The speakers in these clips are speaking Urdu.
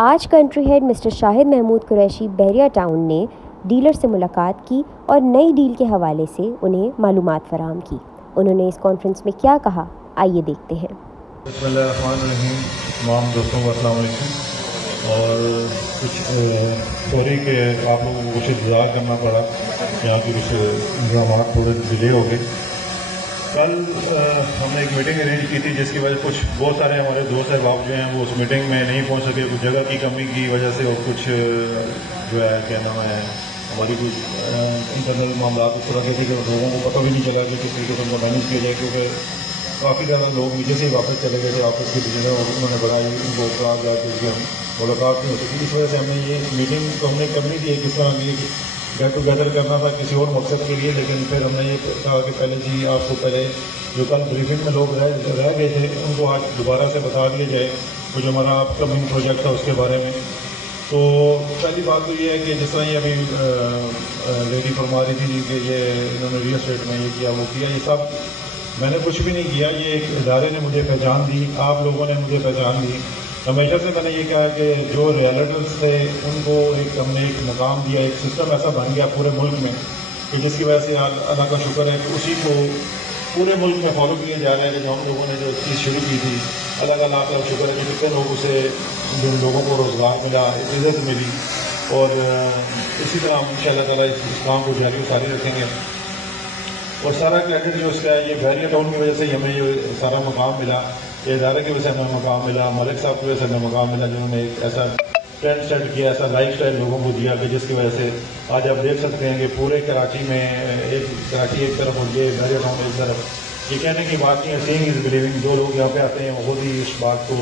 آج کنٹری ہیڈ مسٹر شاہد محمود قریشی بحریہ ٹاؤن نے ڈیلر سے ملاقات کی اور نئی ڈیل کے حوالے سے انہیں معلومات فراہم کی۔ انہوں نے اس کانفرنس میں کیا کہا، آئیے دیکھتے ہیں۔ بسم اللہ الرحمن الرحیم۔ تمام دوستوں کو السلام علیکم۔ اور کچھ سوری کہ آپ لوگوں کو کچھ انتظار کرنا پڑا، یہاں کی کچھ انتظامات تھوڑے ڈیلے ہو گئے۔ کل ہم نے ایک میٹنگ ارینج کی تھی جس کی وجہ سے بہت سارے ہمارے دوست احباب جو ہیں وہ اس میٹنگ میں نہیں پہنچ سکے، کچھ جگہ کی کمی کی وجہ سے، اور کچھ جو ہے کیا نام ہے ہماری کچھ انٹرنل معاملات اس طرح کے تھے کہ لوگوں کو پتہ بھی نہیں چلا کہ کس طریقے سے ان کو مینیج کیا جائے، کیونکہ کافی زیادہ لوگ نیچے سے ہی واپس چلے گئے تھے آفس کی ڈیزائن، اور انہوں نے بڑا ان کو کہا جا کے ملاقات نہیں ہو سکی۔ اس وجہ سے ہم نے یہ میٹنگ تو ہم نے کرنی تھی کس طرح کی گیٹ ٹوگیدر کرنا تھا کسی اور مقصد کے لیے، لیکن پھر ہم نے یہ کہا کہ پہلے جی آپ کو پہلے جو کل بریفنگ میں لوگ رہ گئے تھے ان کو آج دوبارہ سے بتا دیا جائے وہ جو ہمارا اپ کمنگ پروجیکٹ تھا اس کے بارے میں۔ تو پہلی بات تو یہ ہے کہ جس طرح یہ ابھی لیڈی فرما رہی تھی کہ یہ انہوں نے ریل اسٹیٹ میں یہ کیا وہ کیا، یہ سب میں نے کچھ بھی نہیں کیا، یہ ایک ادارے نے مجھے پہچان دی، آپ لوگوں نے مجھے پہچان دی۔ ہمیشہ سے میں نے یہ کہا کہ جو ریئلٹرز تھے ان کو ہم نے ایک مقام دیا، ایک سسٹم ایسا بن گیا پورے ملک میں کہ جس کی وجہ سے اللہ کا شکر ہے کہ اسی کو پورے ملک میں فالو کیا جا رہا ہے، کہ جو ہم لوگوں نے جو چیز شروع کی تھی اللہ کا لاکھ لاکھ شکر ہے کہ کتنے لوگوں سے جن لوگوں کو روزگار ملا، عزت ملی، اور اسی طرح ہم ان شاء اللہ تعالیٰ اس کام کو جاری و ساری رکھیں گے۔ اور سارا کریڈٹ جو اس کا ہے یہ بحریہ ٹاؤن کی وجہ سے ہی ہمیں یہ سارا مقام ملا، یہ ادارے کی وجہ سے ہمیں مقام ملا، ملک صاحب کی وجہ سے ہمیں مقام ملا جنہوں نے ایک ایسا ٹرینڈ سیٹ کیا، ایسا لائف اسٹائل لوگوں کو دیا کہ جس کی وجہ سے آج آپ دیکھ سکتے ہیں کہ پورے کراچی میں کراچی ایک طرف اور یہ بحریہ ٹاؤن ایک طرف، یہ کہنے کی بات نہیں ہے، سینگ از بلیونگ۔ جو لوگ یہاں پہ آتے ہیں وہ خود ہی اس بات کو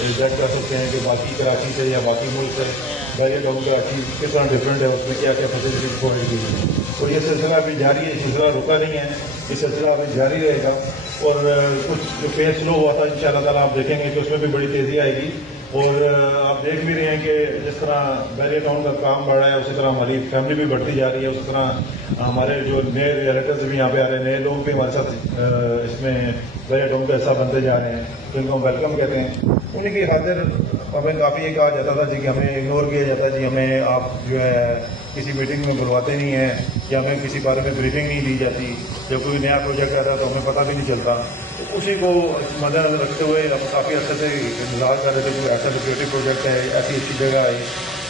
ریجیکٹ کر سکتے ہیں کہ باقی کراچی سے یا باقی ملک سے بحریہ ٹاؤن کراچی کس طرح ڈفرینٹ ہے، اس میں کیا کیا فیسلٹیز پرووائڈ کی گئی۔ اور یہ سلسلہ ابھی جاری ہے، سلسلہ رکا نہیں ہے، یہ سلسلہ ابھی جاری رہے گا۔ اور کچھ جو فیس لو ہوا تھا ان شاء اللہ تعالیٰ آپ دیکھیں گے کہ اس میں بھی بڑی تیزی آئے گی، اور آپ دیکھ بھی رہے ہیں کہ جس طرح بحریہ ٹاؤن کا کام بڑھ رہا ہے اسی طرح ہماری فیملی بھی بڑھتی جا رہی ہے، اسی طرح ہمارے جو نئے ریلیٹیوز بھی یہاں پہ آ رہے ہیں، نئے لوگ بھی ہمارے ساتھ اس میں بحریہ ٹاؤن کا حصہ بنتے جا رہے ہیں، جن کو ہم ویلکم کہتے ہیں۔ انہیں کی خاطر ہمیں کافی یہ کہا جاتا تھا جی کہ ہمیں اگنور کیا جاتا ہے، جی ہمیں آپ جو ہے کسی میٹنگ میں بلواتے نہیں ہیں، یا ہمیں کسی بارے میں بریفنگ نہیں دی جاتی، جب کوئی نیا پروجیکٹ آتا ہے تو ہمیں پتہ بھی نہیں چلتا۔ تو اسی کو مد نظر رکھتے ہوئے ہم کافی عرصے سے انتظار کر رہے تھے کہ ایسا سیکورٹی پروجیکٹ ہے، ایسی اچھی جگہ ہے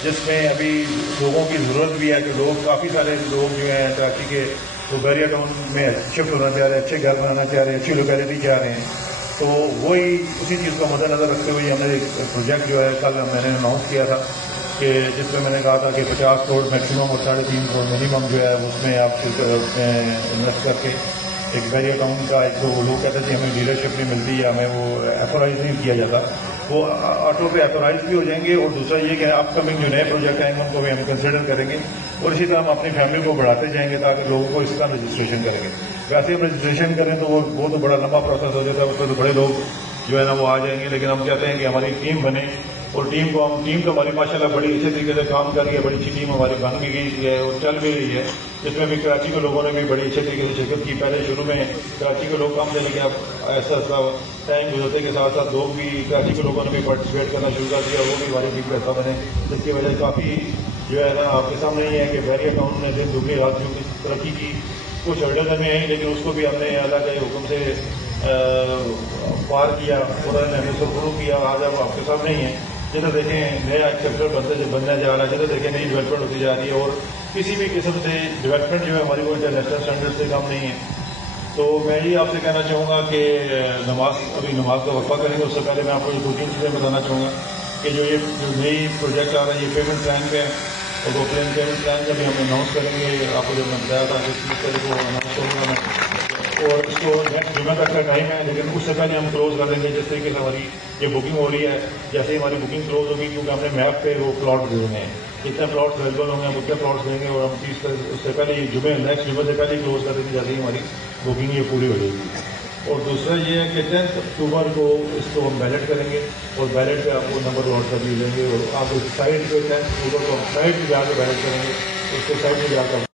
جس میں ابھی لوگوں کی ضرورت بھی ہے، کہ لوگ کافی سارے لوگ جو ہیں کراچی کے وہ بحریہ ٹاؤن میں شفٹ ہونا چاہ رہے ہیں، اچھے گھر بنانا چاہ رہے ہیں، اچھی لوکیلٹی چاہ رہے ہیں۔ تو وہی اسی چیز کو مد نظر رکھتے ہوئے ہم نے ایک پروجیکٹ جو ہے کل میں نے اناؤنس کیا تھا کہ جس میں نے کہا تھا کہ 50 کروڑ میکسیمم اور 3.5 کروڑ منیمم جو ہے اس میں آپ انویسٹ کر کے ایک بحریہ ٹاؤن کا ایک تو وہ لوگ کہتے تھے ہمیں ڈیلرشپ نہیں ملتی یا ہمیں وہ ایتھورائز نہیں کیا جاتا، وہ آٹو پہ ایتھورائز بھی ہو جائیں گے۔ اور دوسرا یہ کہ اپ کمنگ جو نئے پروجیکٹ آئیں گے ان کو بھی ہم کنسیڈر کریں گے، اور اسی طرح ہم اپنی فیملی کو بڑھاتے جائیں گے تاکہ لوگوں کو اس طرح رجسٹریشن کریں گے۔ ویسے ہم رجسٹریشن کریں تو وہ بہت بڑا لمبا پروسیس ہو جاتا ہے، اس میں تو بڑے لوگ جو ہے نا وہ آ جائیں گے، لیکن ہم چاہتے ہیں کہ ہماری ٹیم بنے، اور ٹیم تو ہماری ماشاءاللہ بڑی اچھے طریقے سے کام کر رہی ہے، بڑی اچھی ٹیم ہماری بن بھی گئی ہے اور چل بھی رہی ہے، جس میں بھی کراچی کے لوگوں نے بھی بڑی اچھے طریقے سے شرکت کی۔ پہلے شروع میں کراچی کے لوگ کم تھے، لیکن اب ایسا ٹائم گزرتے کے ساتھ ساتھ لوگ بھی کراچی کے لوگوں نے بھی پارٹیسپیٹ کرنا شروع کر دیا، وہ بھی ہماری ٹیم کا حصہ بنے، جس کی وجہ سے کافی جو ہے نا آپ کے سامنے یہ ہے کہ بحریہ ٹاؤن نے دن دگنی رات چونکہ ترقی کی، کچھ ہرڈل ہمیں ہیں لیکن اس کو بھی ہم نے اللہ کے حکم سے پار کیا اور ہمیں سرخرو کیا۔ آج اب آپ کے سامنے ہی ہیں، جدھر دیکھیں نیا ایک چیپٹر بننے جا رہا ہے، جدھر دیکھیں نئی ڈیولپمنٹ ہوتی جا رہی ہے، اور کسی بھی قسم سے ڈیولپمنٹ جو ہے ہماری وہ انٹرنیشنل اسٹینڈرڈ سے کم نہیں ہے۔ تو میں یہ آپ سے کہنا چاہوں گا کہ ابھی نماز کا وقفہ کریں گے، اس سے پہلے میں آپ کو یہ 2-3 چیزیں بتانا چاہوں گا کہ جو نئی پروجیکٹ آ رہا ہے یہ پیمنٹ پلان پہ ہے، اور وہ پیمنٹ پلان جب ہم اناؤنس کریں گے، آپ کو جب میں بتایا تھا کہ 30 تاریخ کو اناؤنس کروں گا میں، اور اس کو نیکسٹ جمعہ تک کا ٹائم ہے، لیکن اس سے پہلے ہم کلوز کر دیں گے جس طریقے سے ہماری یہ بکنگ ہو رہی ہے۔ جیسے ہی ہماری بکنگ کلوز ہوگی، کیونکہ ہم نے میپ پہ وہ پلاٹ دینے ہیں، جتنے پلاٹس اویلیبل ہوں گے ہم اتنے پلاٹس دیں گے، اور ہم 30 اس سے پہلے نیکسٹ جمعہ سے پہلے ہی کلوز کر دیں گے جیسے ہی ہماری بکنگ یہ پوری ہو جائے گی۔ اور دوسرا یہ ہے کہ 10 اکتوبر کو اس کو ہم بیلٹ کریں گے، اور بیلٹ پہ آپ کو نمبر واٹ کر بھی لیں گے، اور آپ سائٹ پہ 10 اکتوبر کو ہم سائٹ پہ جا کے بیلٹ کریں گے، اس کو سائٹ پہ جا کر